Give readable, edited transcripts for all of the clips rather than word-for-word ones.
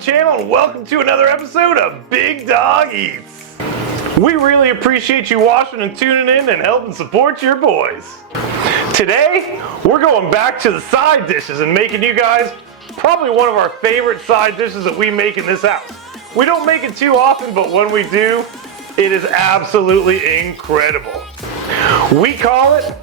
channel and welcome to another episode of Big Dog Eats. We really appreciate you watching and tuning in and helping support your boys. Today, we're going back to the side dishes and making you guys probably one of our favorite side dishes that we make in this house. We don't make it too often, but when we do, it is absolutely incredible. We call it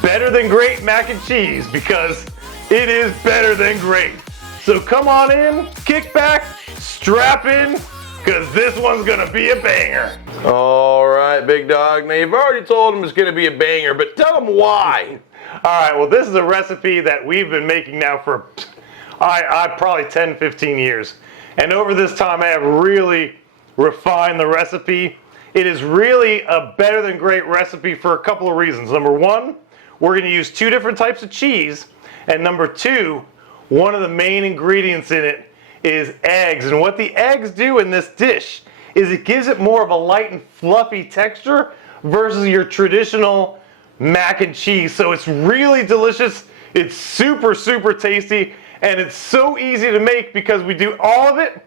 better than great mac and cheese because it is better than great. So come on in, kick back, strap in, because this one's gonna be a banger. All right, big dog. Now you've already told him it's gonna be a banger, but tell him why. All right, well this is a recipe that we've been making now for probably 10, 15 years. And over this time I have really refined the recipe. It is really a better than great recipe for a couple of reasons. Number one, we're gonna use two different types of cheese. And number two, one of the main ingredients in it is eggs. And what the eggs do in this dish is it gives it more of a light and fluffy texture versus your traditional mac and cheese. So it's really delicious. It's super, super tasty. And it's so easy to make because we do all of it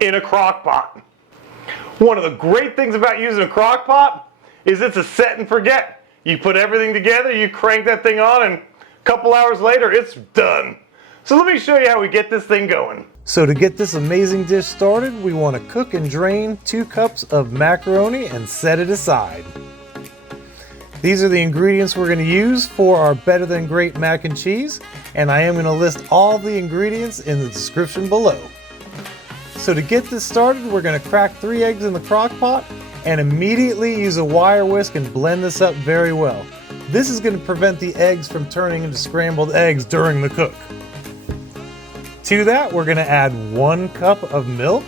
in a crock pot. One of the great things about using a crock pot is it's a set and forget. You put everything together, you crank that thing on, and a couple hours later, it's done. So let me show you how we get this thing going. So to get this amazing dish started, we want to cook and drain 2 cups of macaroni and set it aside. These are the ingredients we're going to use for our better than great mac and cheese, and I am going to list all the ingredients in the description below. So to get this started, we're going to crack 3 eggs in the crock pot and immediately use a wire whisk and blend this up very well. This is going to prevent the eggs from turning into scrambled eggs during the cook. To that, we're going to add 1 cup of milk,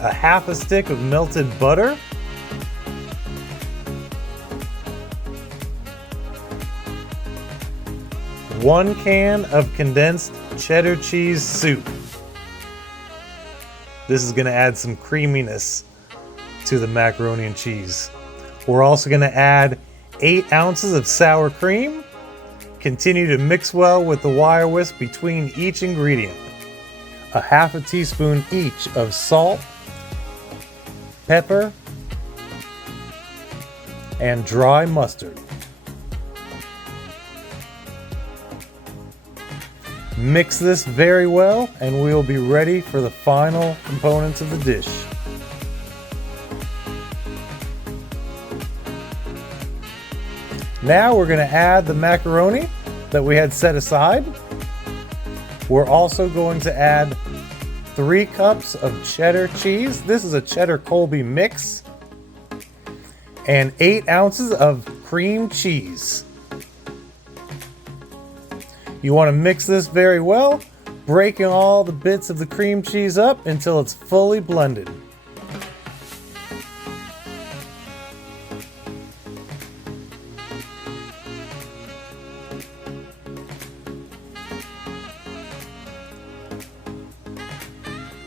a half a stick of melted butter, 1 can of condensed cheddar cheese soup. This is going to add some creaminess to the macaroni and cheese. We're also going to add 8 ounces of sour cream. Continue to mix well with the wire whisk between each ingredient. A half a teaspoon each of salt, pepper, and dry mustard. Mix this very well and we will be ready for the final components of the dish. Now we're going to add the macaroni that we had set aside. We're also going to add 3 cups of cheddar cheese. This is a cheddar Colby mix. And 8 ounces of cream cheese. You want to mix this very well, breaking all the bits of the cream cheese up until it's fully blended.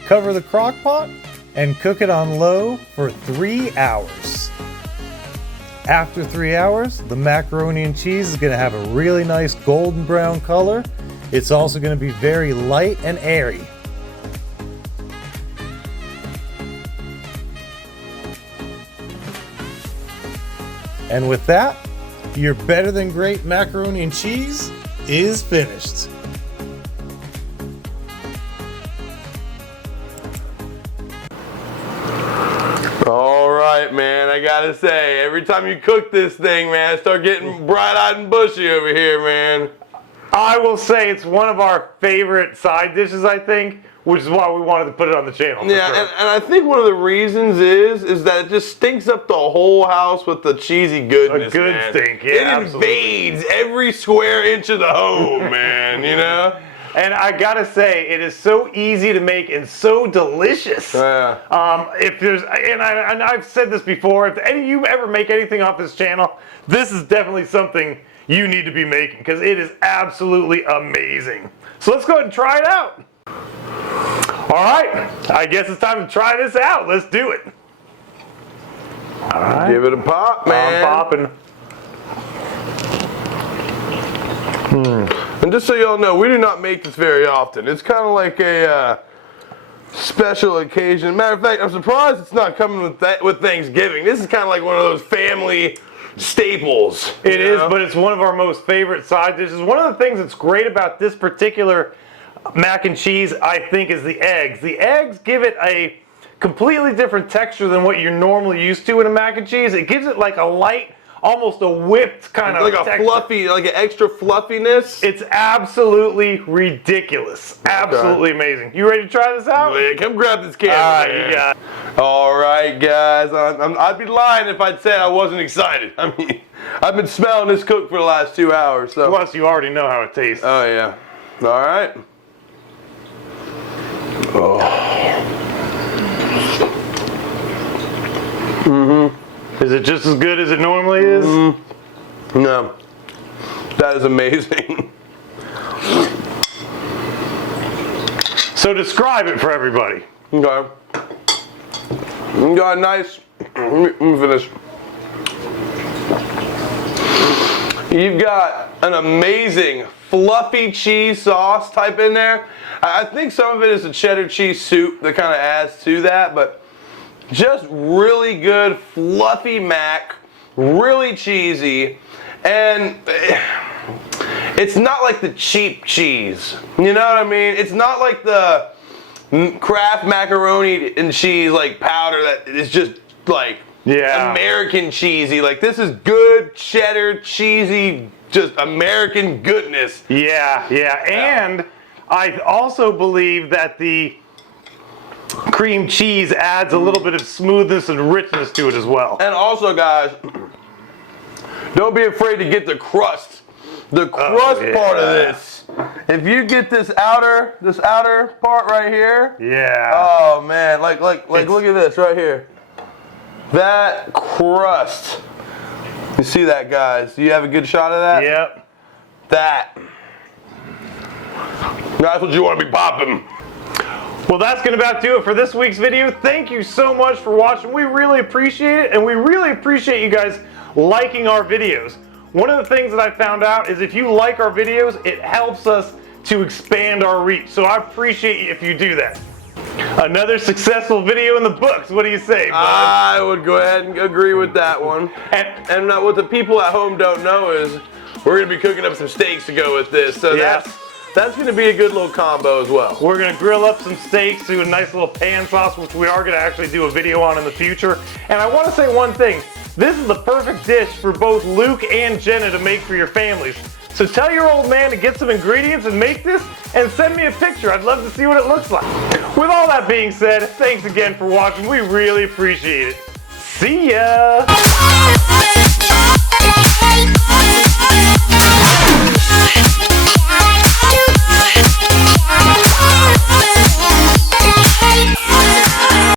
Cover the crock pot and cook it on low for 3 hours. After 3 hours, the macaroni and cheese is going to have a really nice golden brown color. It's also going to be very light and airy. And with that, your better than great macaroni and cheese is finished. All right, man, I gotta say, every time you cook this thing, man, I start getting bright-eyed and bushy over here, man. I will say it's one of our favorite side dishes, I think, which is why we wanted to put it on the channel. Yeah, sure. and I think one of the reasons is that it just stinks up the whole house with the cheesy goodness, A good man. stink, yeah, It absolutely. invades every square inch of the home, man, you know? And I gotta say, it is so easy to make and so delicious. Yeah. If there's, and I've said this before, if any of you ever make anything off this channel, this is definitely something you need to be making because it is absolutely amazing. So let's go ahead and try it out. All right, I guess it's time to try this out. Let's do it. All right. Give it a pop, man. I'm popping. And just so y'all know, we do not make this very often. It's kind of like a special occasion. Matter of fact, I'm surprised it's not coming with Thanksgiving. This is kind of like one of those family staples. It is, but it's one of our most favorite side dishes. One of the things that's great about this particular mac and cheese, I think, is the eggs. The eggs give it a completely different texture than what you're normally used to in a mac and cheese. It gives it like a light, almost a whipped kind of like texture. a fluffy, like an extra fluffiness. It's absolutely ridiculous. Absolutely amazing. You ready to try this out? Yeah, come grab this camera. All right, you got it. All right, guys. I'd be lying if I'd say I wasn't excited. I mean, I've been smelling this cook for the last 2 hours. So. Plus, you already know how it tastes. Oh yeah. All right. Oh. Is it just as good as it normally is? No. That is amazing. So describe it for everybody. Okay. You got a nice. Let me finish. You've got an amazing fluffy cheese sauce type in there. I think some of it is the cheddar cheese soup that kind of adds to that, but just really good fluffy mac, really cheesy, and it's not like the cheap cheese. You know what I mean? It's not like the Kraft macaroni and cheese like powder that is just like American cheesy. Like this is good cheddar cheesy, just American goodness. Yeah. And I also believe that the cream cheese adds a little bit of smoothness and richness to it as well. And also, guys, don't be afraid to get the crust. The crust part of this. If you get this outer part right here. Yeah. Oh man, like look at this right here. That crust. You see that, guys? Do you have a good shot of that? Yep. That. That's what you want to be popping. Well, that's going to about do it for this week's video. Thank you so much for watching. We really appreciate it, and we really appreciate you guys liking our videos. One of the things that I found out is if you like our videos, it helps us to expand our reach. So I appreciate you if you do that. Another successful video in the books. What do you say, bud? I would go ahead and agree with that one. And what the people at home don't know is we're going to be cooking up some steaks to go with this. So that's going to be a good little combo as well. We're going to grill up some steaks, do a nice little pan sauce, which we are going to actually do a video on in the future. And I want to say one thing. This is the perfect dish for both Luke and Jenna to make for your families. So tell your old man to get some ingredients and make this, and send me a picture. I'd love to see what it looks like. With all that being said, thanks again for watching. We really appreciate it. See ya!